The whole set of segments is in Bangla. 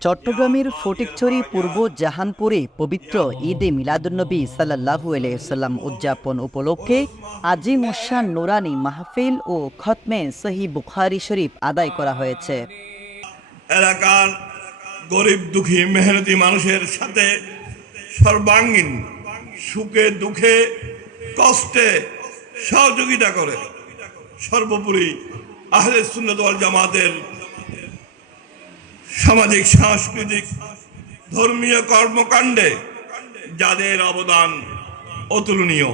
চট্টগ্রামের ফটিকছড়ি পূর্ব জাহানপুরে পবিত্র ঈদে মিলাদুন্নবী সাল্লাহু আলাইসাল্লাম উদযাপন উপলক্ষে আজি মুসান নুরানি মাহফিল ও খতমে সহি বুখারি শরীফ আদায় করা হয়েছে। এলাকার গরিব দুঃখী মেহনতি মানুষের সাথে সর্বাঙ্গীন সুখে দুঃখে কষ্টে সহযোগিতা করে সর্বোপরি আহলে ওয়াল জামাতের সামাজিক, সাংস্কৃতিক, ধর্মীয় কর্মকাণ্ডে যাদের অবদান অতুলনীয়।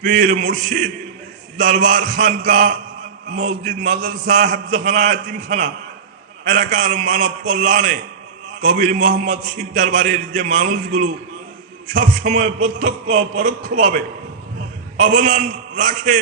পীর মুর্শিদ, দরবার খানকা, মসজিদ, মাদ্রাসা, হেফজখানা, এতিমখানা, এলাকার মানব কল্যাণে কবির মোহাম্মদ শিকদার বাড়ির যে মানুষগুলো সবসময় প্রত্যক্ষ পরোক্ষভাবে অবদান রাখে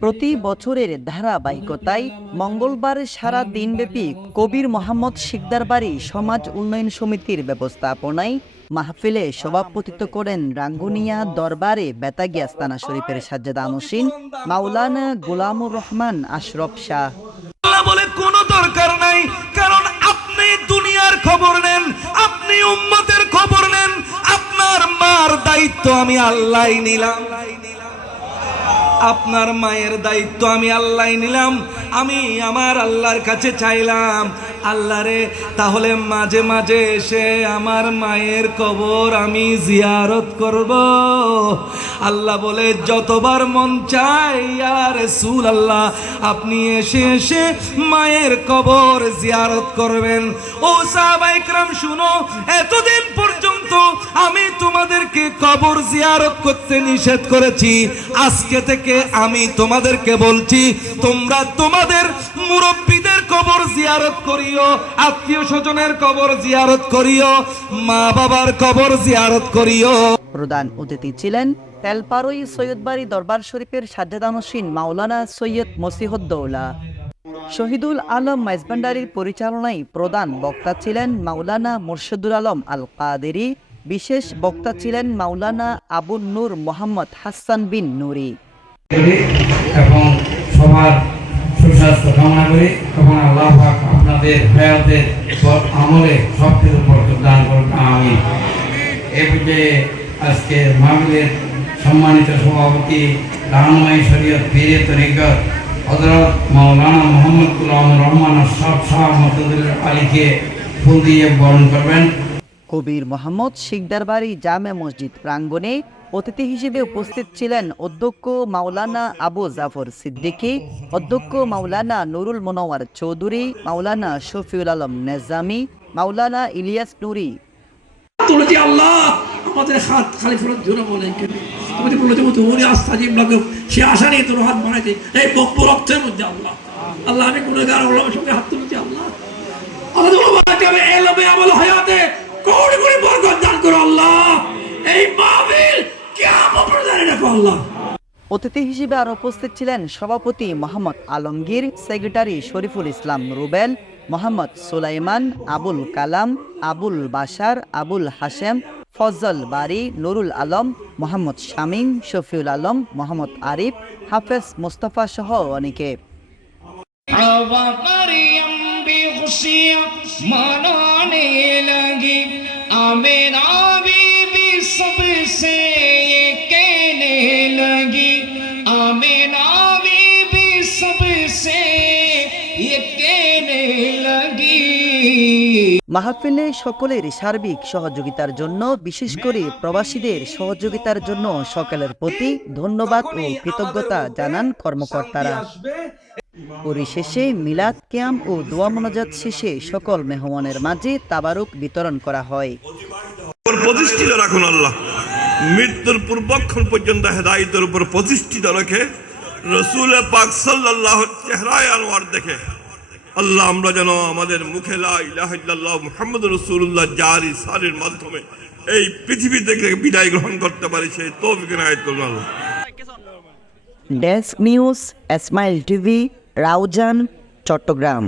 প্রতি বছরের ধারাবাহিকতায় মঙ্গলবার সারা দিনব্যাপী কবির মোহাম্মদ শিকদার বাড়ি সমাজ উন্নয়ন সমিতির ব্যবস্থাপনায় মাহফিলে সভাপতিত্ব করেন রাঙ্গুনিয়া দরবারে বেতাগিয়া স্তানা শরীফের সাজ্জাদা আনুসিন মাওলানা গোলামুর রহমান আশরফ শাহ। দায়িত্ব আমি আল্লাহ নিলাম। আপনার মায়ের দায়িত্ব আমি আল্লাহ নিলাম। আমি আমার আল্লাহর কাছে চাইলাম আল্লাহরে তাহলে মাঝে মাঝে এসে আমার মায়ের কবর আমি জিয়ারত করব। আল্লাহ বলে, যতবার মন চাই আর সুল আল্লাহ আপনি এসে এসে মায়ের কবর জিয়ারত করবেন। ও সাহাবাইকরাম শুনো, এতদিন পর্যন্ত আমি তোমাদেরকে কবর জিয়ারত করতে নিষেধ করেছি। আজকে থেকে আমি তোমাদেরকে বলছি, তোমরা তোমাদের মুরব্বীদের কবর জিয়ারত করিও আত্মীয় স্বজনের কবর জিয়ারত করিও মা বাবার কবর জিয়ারত করিও। প্রধান অতিথি ছিলেন তেলপাড়ই সৈয়দবাড়ি দরবার শরীফের সাজ্জাদানুসিন মাওলানা সৈয়দ মসিহদ্দৌলা। শহীদুল আলম মাইজবান্ডারির পরিচালনায় প্রধান বক্তা ছিলেন মাওলানা মুর্শিদুল আলম আল কাদেরি বিশেষ বক্তা ছিলেন মাওলানা আবুল নূর মোহাম্মদ হাসান বিন নুরি। এবং সবার সুস্বাস্থ্য কামনা করি। এবং আল্লাহ আপনাদের হায়াতের আমলে সব কিছু দান করুন। আমি আজকে সম্মানিত সভাপতি রাহনুমাই শরীয়ত পীরে তরিকত হজরত মৌলানা মোহাম্মদ গুলাম রহমান আশরাফ শাহ আলীকে ফুল দিয়ে বরণ করবেন। কবির মোহাম্মদ শিকদার বাড়ি জামে মসজিদ প্রাঙ্গণে অতিথি হিসেবে উপস্থিত ছিলেন অধ্যক্ষ মাওলানা আবু জাফর সিদ্দিকী অধ্যক্ষ মাওলানা নুরুল মনোয়ার চৌধুরী মাওলানা শফিউল আলম নেজামি মাওলানা ইলিয়াস নুরি। আল্লাহ আমাদের হাত খালি ফেরত ধরে বলে তুমি যে বলেছ তুমি আস্তাজিব লাগো সে আশা নিয়ে তোর হাত বানাইছে। এই বক্ত রক্তের মধ্যে আল্লাহ। আল্লাহ, আমি কোনো গান ওলামের সঙ্গে হাত তুলেছি আল্লাহ। অতিথি হিসেবে আর উপস্থিত ছিলেন সভাপতি মোহাম্মদ আলমগীর, সেক্রেটারি শরীফুল ইসলাম রুবেল, মোহাম্মদ সুলাইমান, আবুল কালাম, আবুল বাশার, আবুল হাশেম ফজল বারি নুরুল আলম মোহাম্মদ শামীম শফিউল আলম মোহাম্মদ আরিফ হাফেজ মোস্তফা সহ অনেকে। মাহফিলে সকলের সার্বিক সহযোগিতার জন্য, বিশেষ করে প্রবাসীদের সহযোগিতার জন্য সকলের প্রতি ধন্যবাদ ও কৃতজ্ঞতা জানান কর্মকর্তারা। পরিশেষে মিলাদ ক্যাম্প ও দোয়া মোনাজাত শেষে সকল মেহমানের মাঝে তাবারুক বিতরণ করা হয়। প্রতিষ্ঠিত রাখুন আল্লাহ। মৃত্যুর পূর্বক্ষণ পর্যন্ত হেদায়তের উপর প্রতিষ্ঠিত রেখে রসুল পাক সাল্লাহ চেহারায় আনোয়ার দেখে। আল্লাহ, আমরা যেন আমাদের মুখে মুহাম্মদ রসুল্লাহ জারি সারির মাধ্যমে এই পৃথিবী থেকে বিদায় গ্রহণ করতে পারি, সেই Taufiq desk news, Esmail TV, Raozan, Chattogram.